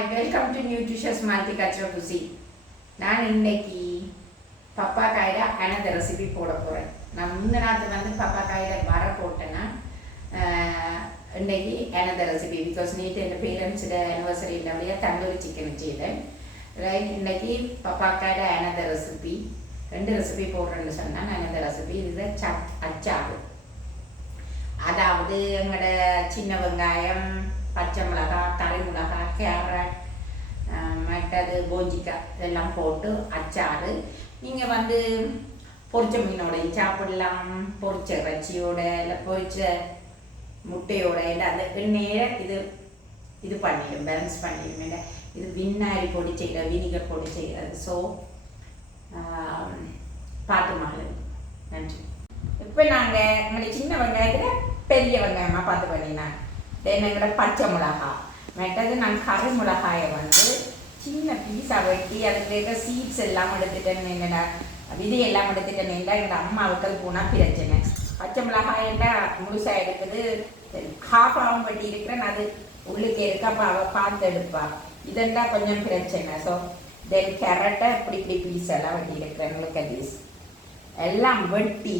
Hi, welcome to Nutritious Multicultural Cuisine. நான் இன்னைக்கு பப்பாக்காயில் another recipe போட போகிறேன். நான் முந்தினாத்து வந்து பப்பாக்காயில் வர போட்டேன்னா இன்னைக்கு another ரெசிபி பிகாஸ் நேற்று எங்கள் பேரண்ட்ஸோட ஆனிவர்சரி இல்லையா தந்தூரி சிக்கன் செய்தேன். ரைட், இன்னைக்கு பப்பாக்காயில் another ரெசிபி ரெண்டு ரெசிபி போடுறேன்னு சொன்னால் another ரெசிபி இது அச்சாறு. அதாவது எங்களோட சின்ன வெங்காயம், பச்சை மிளகாய், கறி மிளகாய், கேரட், மற்றது கோஞ்சிக்காய் இதெல்லாம் போட்டு அச்சாறு. நீங்கள் வந்து பொரிச்ச மீனோடையும் சாப்பிடலாம், பொரிச்ச இறைச்சியோட இல்லை பொரிச்ச முட்டையோட இல்லை அந்த எண்ணெயை இது பண்ணிடும், பேலன்ஸ் பண்ணிடும். இல்லை இது வின்னாரி பொடி செய்கிறது, வினிகர் பொடி செய்கிறது. ஸோ பார்த்து மாலை. நன்றி. இப்போ நாங்கள் எங்களுடைய சின்ன வெங்காயத்தில் பெரிய வெங்காயமாக பார்த்து பண்ணினேன். தென் எங்களோட பச்சை மிளகாய், மற்றது நான் கறி மிளகாயை வந்து சின்ன பீஸாக வெட்டி அதுக்கு இருக்க சீட்ஸ் எல்லாம் எடுத்துட்டேன்னு என்னடா விதையெல்லாம் எடுத்துட்டேன்னு எங்கள் அம்மாவுக்கு அது போனால் பிரச்சனை. பச்சை மிளகாயெண்டா முழுசாக எடுக்குது, ஹாஃபாகவும் வெட்டி இருக்கிறேன், அது உள்ளுக்கு இருக்க அப்போ அவள் பார்த்து எடுப்பாள். இதெண்டா கொஞ்சம் பிரச்சனை. ஸோ தென் கேரட்டை இப்படி பீஸ் எல்லாம் வெட்டி இருக்கிறேன். எங்களுக்கு பீஸ் எல்லாம் வெட்டி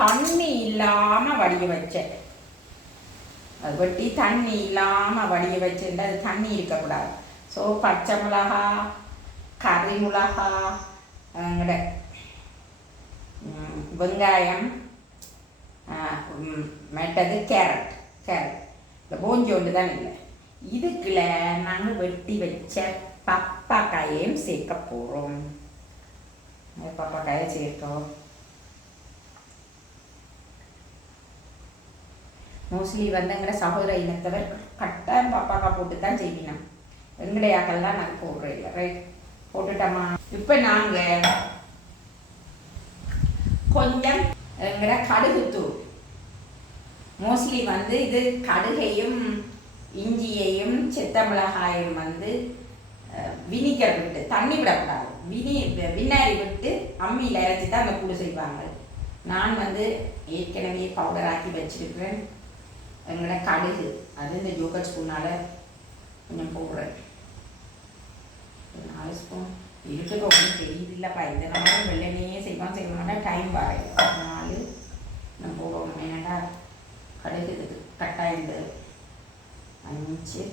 தண்ணி இல்லாமல் வடிய வச்சேன். அது வெட்டி தண்ணி இல்லாமல் வடிய வச்சுட்டு அது தண்ணி இருக்கக்கூடாது. ஸோ பச்சை மிளகா, கறி மிளகா, எங்கட வெங்காயம், மற்றது கேரட் இந்த போஞ்சி ஒன்று தான் இல்லை. இதுக்குள்ள நாங்கள் வெட்டி வச்ச பப்பாக்காயையும் சேர்க்க போகிறோம். பப்பாக்காயை சேர்த்தோம். மோஸ்ட்லி வந்து எங்கட சகோதர இனத்தவர் கட்டாயம் பப்பாக்காய் போட்டு தான் செய்வினோம். வெங்கடையாக்கள்லாம் நாங்கள் போடுறோம் இல்லை. ரைட், போட்டுட்டோமா? இப்போ நாங்கள் கொஞ்சம் எங்கட கடுகு தூள், மோஸ்ட்லி வந்து இது கடுகையும் இஞ்சியையும் செத்த மிளகாயும் வந்து வினிகர் விட்டு தண்ணி விடக்கூடாது, வினாரி விட்டு அம்மியில் இறச்சி தான் அந்த கூடு செய்வாங்க. நான் வந்து ஏற்கனவே பவுடர் ஆக்கி வச்சிருக்கிறேன். எங்களோட கடுகு அது இந்த யோகட் ஸ்பூனால் கொஞ்சம் போடுறேன். 4 ஸ்பூன் இருக்குது. ஒன்றும் தெரியுது இல்லைப்பா. இந்த மாதிரி வெள்ளனையே செய்வாங்கன்னா டைம் வரையும். 4 நம்ம போடுவோம். ஏன்னாடா கடுகு இதுக்கு கட்டாயம் 5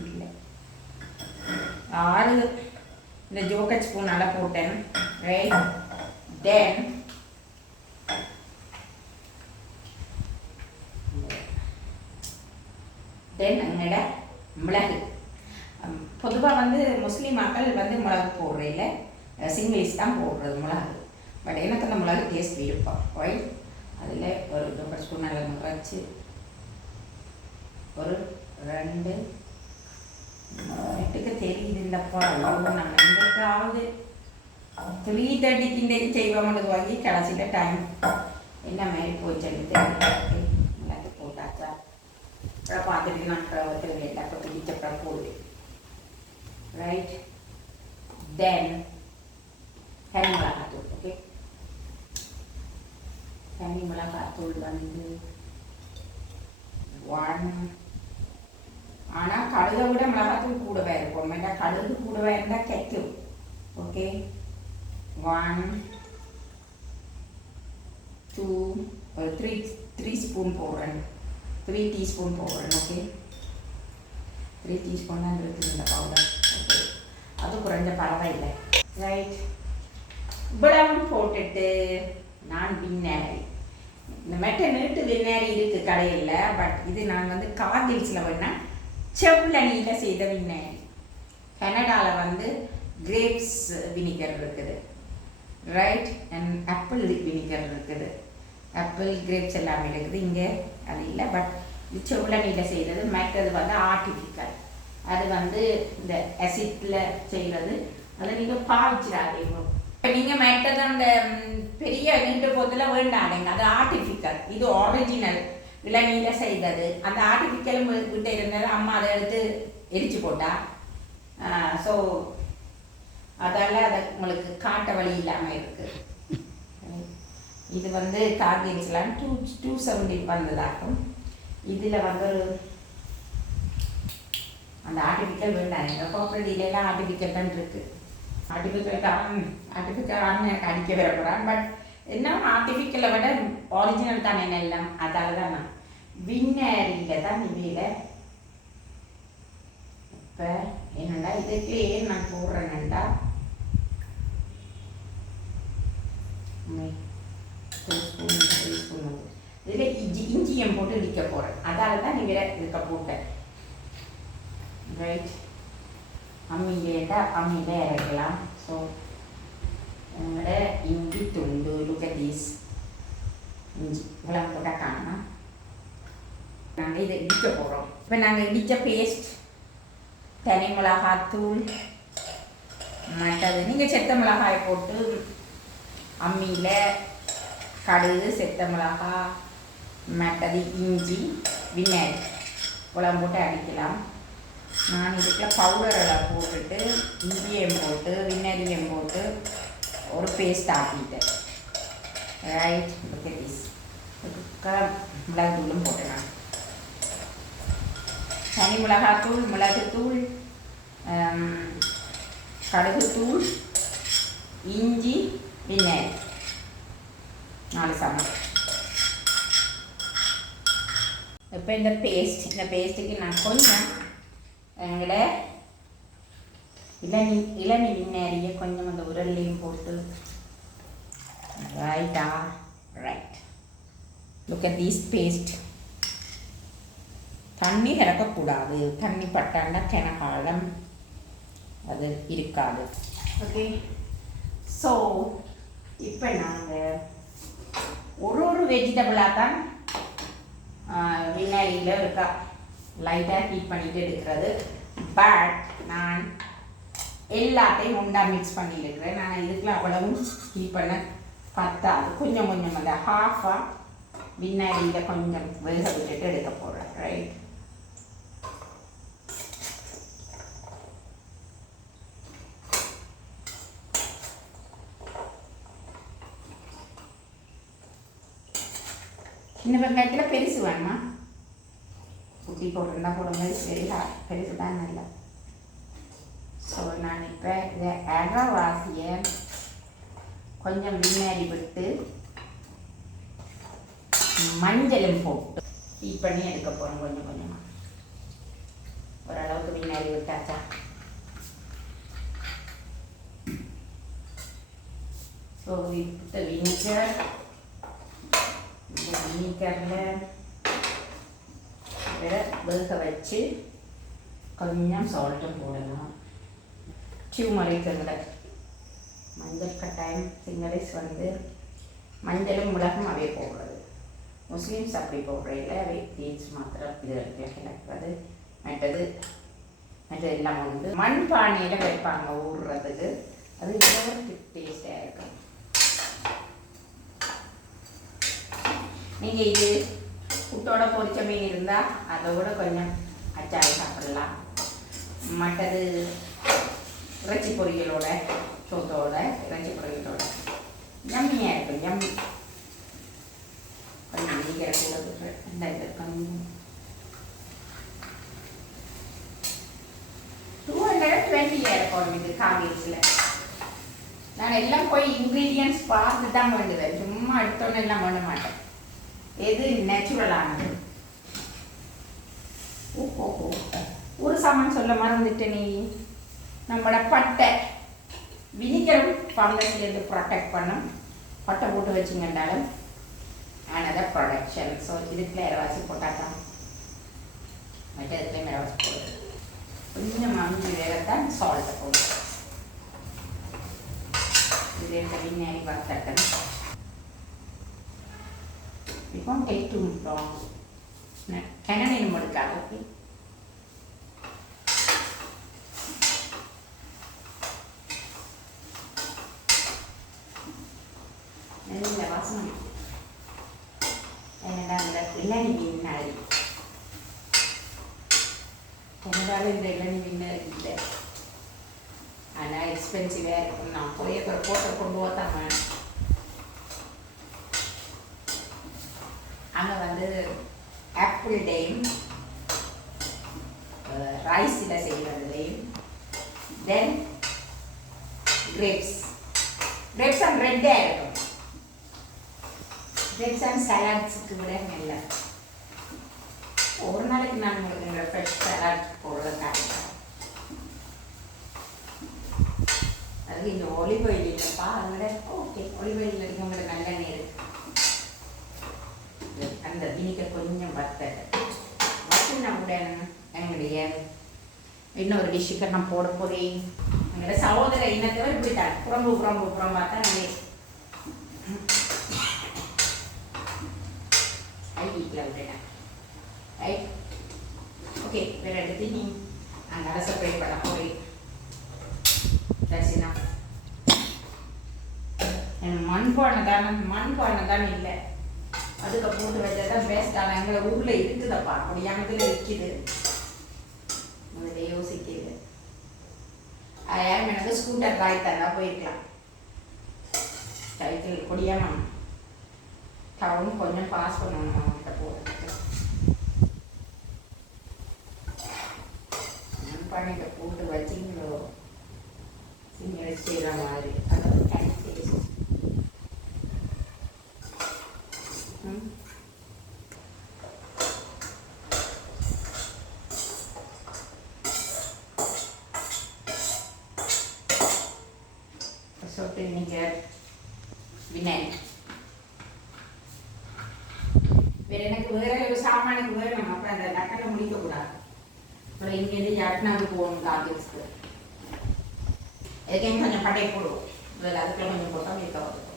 தெரியல 6 இந்த ஜோக்கட் ஸ்பூனால் போட்டேன். ரைட், தென் எங்களோட மிளகு. பொதுவாக வந்து முஸ்லீம் மக்கள் வந்து மிளகு போடுறதில்ல, சிங்கிலீஷ் தான் போடுறது மிளகு. பட் எனக்கு அந்த மிளகு டேஸ்ட் விருப்பம். ரைட், அதில் ஒரு ஜோக்கட் ஸ்பூன் நல்லா முறைச்சி ஒரு 2 நெட்டுக்கு தெரியுது இல்லைப்பா. நான் எங்கேயாவது 3:30 இன்றைக்கு செய்வோம்னு வாங்கி கடைசியில் டைம் என்ன மாதிரி போச்சுன்னு தெரியும். எல்லாத்தையும் போட்டாச்சா அப்புறம் பார்த்துட்டு நான் ஒருத்தர் எல்லாத்தையும் பிடிச்சப்பறம் போடுவேன். ரைட், தென் தனி மிளகாத்தூள். ஓகே, தனி மிளகாத்தூள் வந்து 1. ஆனால் கடுகை விட மிளகாத்தூள் கூடவே இருக்கும். ஏன்னா கடுகு கூடவே இருந்தால் கைக்கும். ஓகே, 1 2 ஒரு 3 ஸ்பூன் போடுறேன். 3 டீஸ்பூன் போடுறேன். ஓகே, 3 டீஸ்பூன் தான் இருக்குது இந்த பவுடர். ஓகே, அது குறைஞ்ச பரவாயில்லை. ரைட், இவ்வளவும் போட்டுட்டு நான் வின்னாரி, இந்த மெட்டை நீட்டு வின்னாரி இருக்குது கடையில். பட் இது நான் வந்து கார்கில்ஸில் வேணால் செவ்வளனியில் செய்த வின்னாரி. கனடாவில் வந்து கிரேப்ஸ் வினிகர் இருக்குது. ரைட், அண்ட் ஆப்பிள் வினிகர் இருக்குது. ஆப்பிள் கிரேப்ஸ் எல்லாமே இருக்குது. இங்கே அது இல்லை. பட் இது செவ்வளனியில் செய்கிறது. மற்றது வந்து ஆர்டிஃபிக்கல், அது வந்து இந்த அசிட்டில் செய்கிறது. அதை நீங்கள் பாவிச்சிடாதீங்க. இப்போ நீங்கள் மற்றது அந்த பெரிய நீட்டு போத்தில் வேண்டாடுங்க, அது ஆர்டிஃபிக்கல். இது ஒரிஜினல் இளநீரில் செய்தது. அந்த ஆர்டிஃபிக்கலும் விட்டு இருந்தது. அம்மா அதை எடுத்து எரிச்சு போட்டா. ஸோ அதால் அதை உங்களுக்கு காட்ட வழி இல்லாமல் இருக்குது. இது வந்து கார்கென்ஸ்லாம் 270 வந்ததாகும். இதில் வந்து அந்த ஆர்டிஃபிக்கல் வேண்டாம். எங்கள் ப்ராப்பர்ட்டிலாம் ஆர்டிஃபிக்கல் தான் இருக்குது. ஆர்டிஃபிக்கல் எனக்கு அடிக்க வரப்போகிறான். பட் என்ன ஆர்டிஃபிக்கலை விட ஒரிஜினல் தானே எல்லாம். அதால் தான் நான் வின்னரியில் தான் இவையில் இப்போ என்னண்டா இதுக்கு ஏன் நான் போடுறேன்டா 2 ஸ்பூன் 3 ஸ்பூன் வந்து இதில் இஞ்சியம் போட்டு இடிக்க போகிறேன். அதால் தான் இதில் இருக்க போட்டேன். ரைட், அம்மியிலேட்டா அம்மியில இறக்கலாம். ஸோ எங்களோட இஞ்சி துண்டு லுக்கதீஸ் இஞ்சி இவ்வளோ போட்டால் காணணும். நாங்கள் இதை இடிக்க போகிறோம். இப்போ நாங்கள் இடித்த பேஸ்ட் தனி மிளகாத்தூள் மற்றது நீங்கள் செத்த மிளகாய் போட்டு அம்மியில் கடுகு செத்த மிளகாய் மற்றது இஞ்சி வினேகர் இவ்வளோ போட்டு அடிக்கலாம். நான் இதுக்குள்ள பவுடரெல்லாம் போட்டுட்டு இஞ்சியம் போட்டு வினேகரையும் போட்டு ஒரு பேஸ்ட் ஆக்கிட்டேன். ரைட், லுக்கதீஸ் மிளகுத்தூளும் போட்டேன். நான் தனி மிளகாத்தூள் மிளகுத்தூள் கடுகுத்தூள் இஞ்சி வினேகர் 4 சாமான். இப்போ இந்த பேஸ்ட்டுக்கு நான் கொஞ்சம் எங்களோட இளநீ வினேகரையை கொஞ்சம் அந்த உரல்லையும் போட்டு ரைட்டா right. Look at these paste. தண்ணி இறக்கக்கூடாது. தண்ணி பட்டாண்டா கிணக்காலம் அது இருக்காது. ஓகே, ஸோ இப்போ நாங்கள் ஒரு வெஜிடபிளாக தான் வினேகரியில் இருக்கா லைட்டாக ஹீட் பண்ணிட்டு எடுக்கிறது. பட் நான் எல்லாத்தையும் உண்டா மிக்ஸ் பண்ணியிருக்கிறேன். நான் இதுக்குள்ள அவ்வளவும் ஹீட் பண்ண பத்தாது. கொஞ்சம் கொஞ்சம் அந்த ஹாஃபாக வினேகரியில் கொஞ்சம் வேக விட்டுட்டு எடுக்க போகிறேன். ரைட், சின்ன வெங்காயத்தில் பெருசு வேணுமா? குட்டி போட்டுருந்தா போடுங்க. சரியா, பெருசு தான் நல்லா. ஸோ நான் இப்போ இதை அரைவாசியை கொஞ்சம் வினேகரி விட்டு மஞ்சளும் போட்டு ஹீட் பண்ணி எடுக்க போகிறோம். கொஞ்சம் கொஞ்சமாக ஓரளவுக்கு வினேகரி விட்டாச்சா. ஸோ விட்டு வினிகர் வினிகரில் வேக வச்சு கொஞ்சம் சால்ட்டும் போடலாம். டியூமரிக்கிறதுல மஞ்சள் கட்டாயம். சிங்களஸ் வந்து மஞ்சளும் மிளகும் அவைய போடுறது. முஸ்லீம்ஸ் அப்படி போடுறதில்ல. அவை தீட்ஸ் மாத்திரம் இது கிடக்கிறது. மற்றது எல்லாம் வந்து மண் பானையில் வைப்பாங்க ஊடுறதுக்கு. அது எவ்வளோ டேஸ்டாக இருக்கும். நீங்கள் இது புட்டோட பொரிச்ச மீன் இருந்தால் அதோட கொஞ்சம் அச்சாரி சாப்பிடலாம். மற்றது இறைச்சி பொரியலோட சோத்தோட இறைச்சி பொரியலோட யம்மியாக இருக்கும். யம்மி கொஞ்சம் நீக்கிற கூட இந்த இது கொஞ்சம் 220 இருக்கும். இது காவேஜில் நான் எல்லாம் போய் இன்க்ரீடியன்ட்ஸ் பார்த்து தான் வேண்டுவேன். சும்மா எடுத்தோன்னு எல்லாம் பண்ண மாட்டேன். எது நேச்சுரலானது. ஓஹோ, ஒரு சாமான் சொல்ல மறந்துட்டு நீ. நம்மளோட பட்டை வினிகரும் ஃபங்கஸ்லேருந்து ப்ரொடெக்ட் பண்ணும். பட்டை போட்டு வச்சுங்கன்றாலும் அனதர் ப்ரொடக்ஷன். ஸோ இதுக்குள்ள இறவாசி போட்டாதான் மற்ற இதுக்குள்ளே இறவாசி போடுது. கொஞ்சம் மஞ்சள் வேகத்தான் சால்ட்டை போடுது. இது வினேகரி வறுத்தட்டன். It won't take too long. Cannon in Murka, okay? And then the last one. And then the Ilani Vinari. Canada in the Ilani Vinari there. And I expensive now. For a quarter for both of them. அங்கே வந்து apple டேயும் ரைஸில் செய்கிறதுலேயும் தென் grapes and ரெட்டாக இருக்கும். Grapes and சலாட்ஸுக்கு விட நல்ல ஒரு நாளைக்கு நான் உங்களுக்கு ஃப்ரெஷ் சலாட் போடுறது காட்டுறேன். அதுக்கு இங்கே ஒலிவ் ஆயில் இல்லைப்பா, அதை விட ஓகே ஒலிவ் ஆயில் இருக்கவங்க நல்லெண்ணெய் இருக்கு. அந்த வினிகர் கொஞ்சம் வத்தினா கூட எங்களுடைய இன்னொரு டிஷ்ஷுக்கு நான் போட போகிறேன். எங்களோட சகோதர இனத்தவர் இப்படித்தான் புறம்பா தான் வீட்டில் விட்டுட்டேன். ரைட் ஓகே, வேறு எடுத்து நீ அங்கே அரச ப்ரே பண்ண போகிறேன். That's enough. மண்பானை தான் இல்லை, அதுக்கு போட்டு வச்சதான் பெஸ்ட். ஆனால் எங்களை ஊரில் இருக்குதப்பா, முடியாமத்தில் இருக்குது. அதில் யோசிக்குது. யாரும் எனக்கு ஸ்கூட்டர் வாங்கி தந்தா போயிருக்கலாம். சைக்கிள் கொடியாம டவுன் கொஞ்சம் பாஸ் பண்ணணும் அவங்ககிட்ட போகிறதுக்கு. மண்பானைக்கு போட்டு வச்சிங்களோ சிங்க செய்கிற மாதிரி அது ஒரு தனி டேஸ்ட். சொட்டு வினிகர் வினாயில் வேறு எனக்கு வேற ஒரு சாமானுக்கு வேணும். அப்புறம் அந்த நக்கலை முடிக்கக்கூடாது. அப்புறம் இங்கேருந்து யாருக்குனாவுக்கு போகணும் ஆஃபீஸ்க்கு. எதுக்கையும் கொஞ்சம் பட்டை போடுவோம். அதில் அதுக்குள்ள கொஞ்சம் போட்டால் வீக்க வந்துடும்.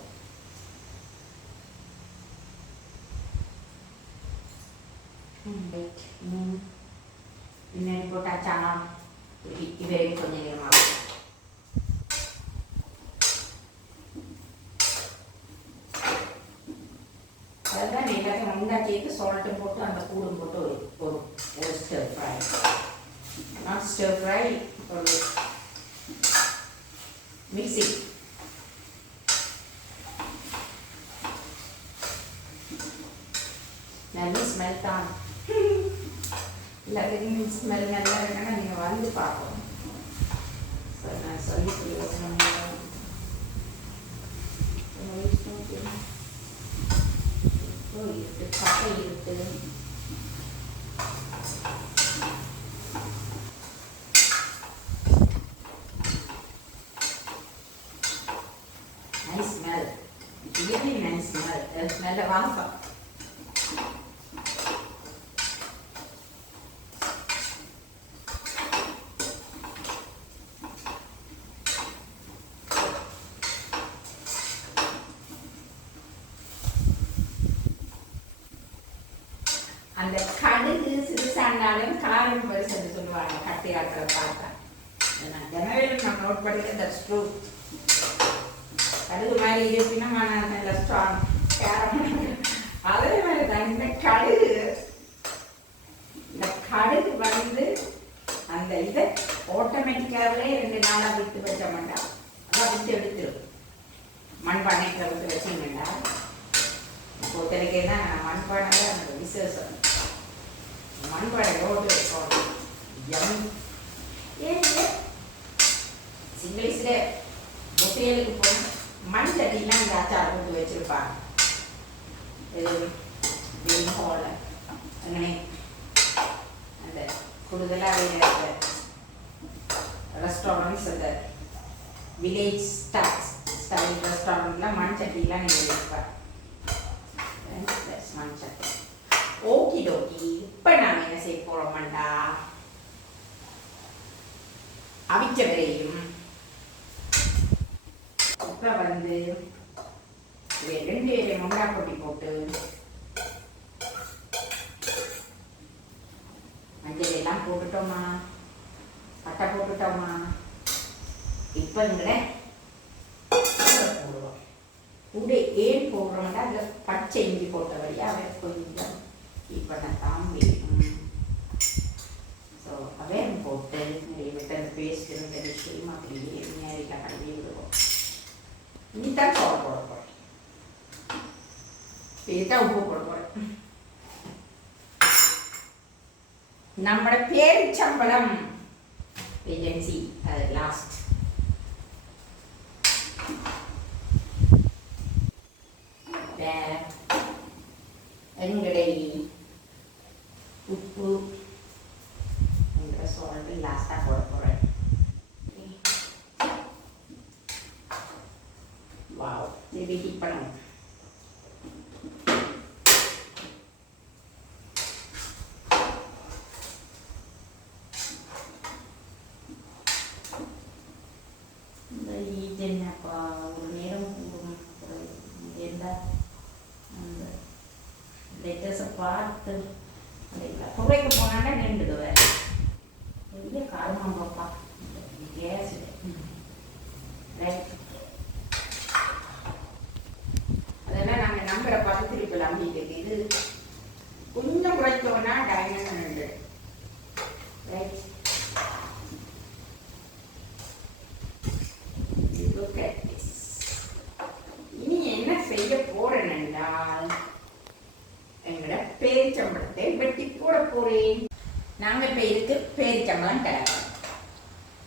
பின்னாடி போட்டாச்சா இவரையும் கொஞ்சம் நேரமாகும். அதுதான் எல்லாத்தையும் உண்டாக்கிட்டு சால்ட்டும் போட்டு அந்த கூடும் போட்டு ஒரு ஸ்டர் ஃப்ரை, நாட் ஸ்டர் ஃப்ரை, ஒரு மிக்ஸி. நல்ல ஸ்மெல் தான். எல்லாத்துக்கும் ஸ்மெல் நல்லா இருக்குன்னா நீங்கள் வந்து பார்க்கணும். நான் சொல்லி இருக்கு, கப்பை இருக்குது. Nice smell, really nice smell. ஸ்மெல்ல வாசம். அந்த கடுகு சிறுசாண்டாலும் காரம் பெருசுன்னு சொல்லுவாங்க. கட்டி ஆட்டுற பார்த்தா நான் ஜனவரியில் நான் நோட் பண்ணிக்கிறேன். That's true. கடுகு மாதிரி இருப்பினா நல்ல ஸ்ட்ராங் கேரம். அதே மாதிரி தான் இந்த கடுகு வந்து அந்த இதை ஆட்டோமேட்டிக்காகவே 2 நாளாக விட்டு வச்ச மாட்டா. அதான் விட்டு எடுத்துரும். மண்பானைக்கில் விட்டு வச்சிங்கன்னா பொறுத்தவரைக்கே தான் மண்பானை தான் அந்த விசேஷம். மண்பானை ரோட்டு வைக்கணும். இங்கிலீஷில் முட்டையலுக்கு போன மண் சட்டிலாம் இந்த அச்சார் போட்டு வச்சுருப்பாங்க. இது ஹோலில் അങ്ങനെ அந்த കൂടുതലായ ரெஸ்டாரண்ட்ஸ் அந்த வில்லேஜ் ஸ்டைல் ரெஸ்டாரண்ட்டில் மண் சட்டிலாம் நீங்கள் வைப்பாங்க. மண் சட்டி. ஓகே டோக்கி. இப்போ நாம் என்ன செய்ய போகிறோம்டா, அவிச்சவரையும் இப்போ வந்து 2 மொண்டா கொட்டி போட்டு மஞ்சள் எல்லாம் போட்டுட்டோமா, பட்டை போட்டுட்டோமா. இப்போ இங்கே போடுவோம். கூட ஏன் போடுறோம்னா அதில் பச்சை இஞ்சி போட்டபடியாக அதை கொஞ்சம் இப்போ நான் தாம்பி ஸோ அதே போட்டு விட்டு அந்த பேஸ்ட் இருந்த விஷயம் அப்படியே நேரில் கழுவி விடுவோம். இனித்தான் சோறு போட போகிறேன், இதுதான் உப்பு போட போகிறேன். നമ്മുടെ പേരിച്ചമ്പളം ഏജൻസി അത് ലാസ്റ്റ് എങ്ങടെ ഉപ്പ് സോൾട്ട് ലാസ്റ്റാ കുഴപ്പമില്ല. വാവ് ഇത് ഹിപ്പണം ஒரு நேரம் എന്താ லேட்டஸ்டாக பார்த்து துறைக்கு போனாண்டா நின்றுடுவேன். വലിയ காரணமாப்பா கேஸ் ரைட். அதெல்லாம் நாங்கள் நம்பரை பார்த்து திருப்பி நம்பிட்டு இது கொஞ்சம் குறைச்சோன்னா டைமண்ட் நின்று ரைட். இனி என்ன செய்ய போறேன் என்றால் எங்களோட பேரிச்சம்பளத்தை வெட்டி போட போறேன். நாங்கள் இப்போ இதுக்கு பேரிச்சம்பளம் கிடையாது.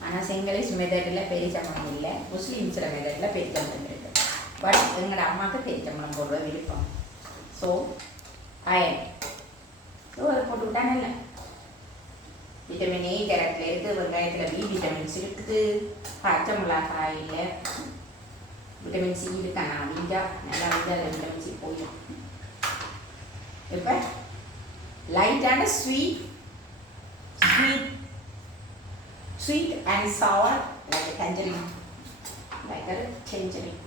ஆனால் சிங்களீஷ் மெத்தடில் பேரிச்சம்பளம் இல்லை, முஸ்லீம்ஸில் மெத்தடில் பேரிச்சம்பளம் இருக்கு. பட் எங்களோட அம்மாவுக்கு பேரிச்சம்பளம் போடுற விருப்பம். ஸோ அயன் அதை போட்டு விட்டா நல்ல விட்டமின் ஏ கேரட்டில் இருக்குது, வெங்காயத்தில் பி விட்டமின்ஸ் இருக்குது, பச்சை மிளகாயில் விட்டமின் சி இருக்கா. நான் விஞ்சா நல்லா விஞ்சா அதில் விட்டமின் சி போயிடும். இப்போ லைட்டான ஸ்வீட் அண்ட் சவர் லைக் டெஞ்சரின்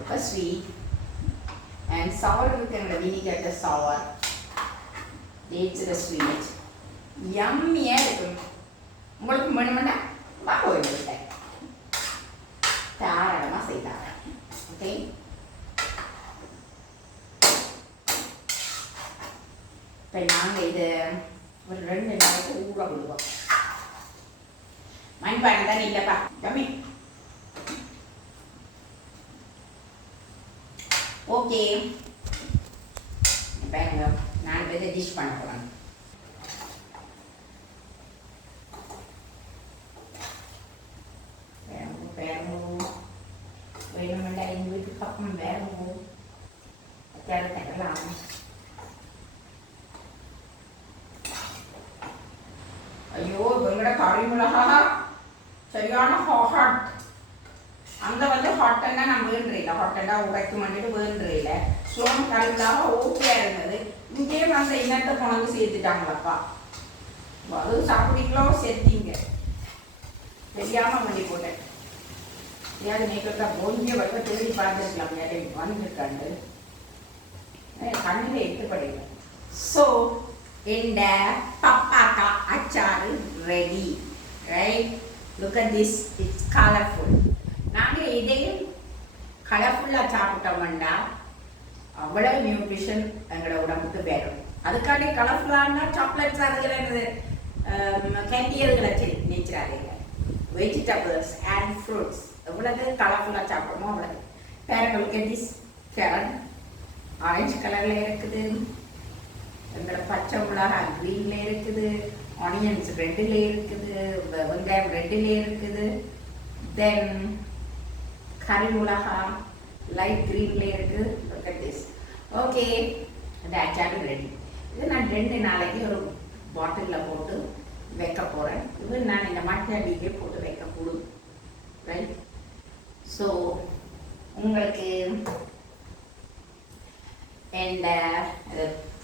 இப்போ ஸ்வீட் அண்ட் சவர் இருக்கிற வினிகர் சவர் டேட்ஸ் ஸ்வீட் யம்மியாக இருக்கும். உங்களுக்கு வேணுமெண்டா வாங்க போயிட்டேன் தாராளமாக செய்தாங்க. ஓகே இப்போ நாங்கள் இது ஒரு 2 நாளைக்கு ஊற விடுவோம். மண்பானை தான் இல்லைப்பா கம்மி. ஓகே இப்போ நான் இதை டிஷ் பண்ண போகிறேன். வேணுமெண்டா எங்கள் வீட்டுக்கு பக்கம் வேறமோ தேவைலாம். ஐயோ வெங்கட கறி மிளகா சரியான ஹாட். அங்கே வந்து ஹாட்டன்னா நான் வேண்டுறில்ல, ஹாட்டண்டா உடைக்க மாட்டேட்டு வேண்டுறில்ல. ஸ்டோன் கறி மிளகா ஓகேயா இருந்தது. இங்கேயே வந்து இன்னத்தை கொண்டு சேர்த்துட்டாங்களப்பா. அது சாப்பிட்டீங்களோ சேர்த்தீங்க தெரியாமல் பண்ணி போட்டேன். ஏதாவது நேற்று போஞ்சிய வரைக்கும் தேடி பார்த்துருக்கலாம். யாரையும் வந்துருக்காண்டு கண்ணில் எட்டுப்படையில. ஸோ இந்த பப்பாக்கா அச்சாறு ready right. Look at this, it's colourful. நாங்கள் இதையும் கலர்ஃபுல்லாக சாப்பிட்டோம்னா அவ்வளோ நியூட்ரிஷன் எங்களோட உடம்புக்கு வேணும். அதுக்காண்டி கலர்ஃபுல்லான சாக்லேட்ஸ் அதுகளை கேண்டி அதுகளை நீச்சிடாதீங்க. வெஜிடபிள்ஸ் அண்ட் ஃப்ரூட்ஸ் எவ்வளவு கலர்ஃபுல்லாக சாப்பிடுமோ அவ்வளவு. பேரங்களுக்கு திஸ் கேரட் ஆரஞ்சு கலரில் இருக்குது, எங்களோட பச்சை மிளகாய் க்ரீனில் இருக்குது, ஆனியன்ஸ் ரெட்டில் இருக்குது, வெங்காயம் ரெட்டில் இருக்குது, தென் கறி மிளகாய் லைட் க்ரீனில் இருக்குது. look at this. ஓகே இந்த அச்சாறு ரெடி. இது நான் 2 நாளைக்கு ஒரு பாட்டிலில் போட்டு வைக்க போகிறேன். இது நான் இந்த மட்டடிக்கே போட்டு வைக்கக்கூடும் ரைட். ஸோ உங்களுக்கு இந்த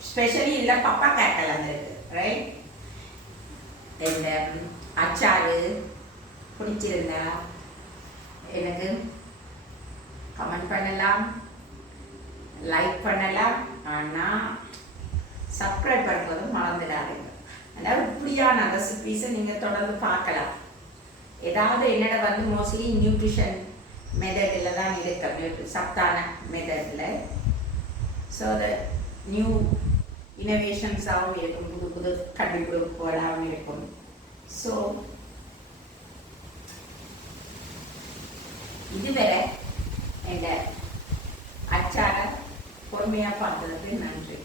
ஸ்பெஷலி இதில் பப்பாக்காய் கலந்துருக்கு ரைட். இந்த அச்சாறு பிடிச்சிருந்தா எனக்கு கமெண்ட் பண்ணலாம், லைக் பண்ணலாம், ஆனால் சப்ஸ்கிரைப் பண்ணுறதும் மறந்துடாதீங்க. அதாவது இப்படியான ரெசிபீஸை நீங்கள் தொடர்ந்து பார்க்கலாம். ஏதாவது என்னோட வந்து மோஸ்ட்லி நியூட்ரிஷன் மெத்தடில் தான் இருக்கு, சத்தான மெத்தடில். ஸோ அது நியூ இனோவேஷன்ஸாகவும் இருக்கும், புது புது கண்டுபிடிப்புகளாகவும் இருக்கும். ஸோ இதுவரை எங்கள் அச்சாரை பொறுமையாக பார்த்ததுக்கு நன்றி.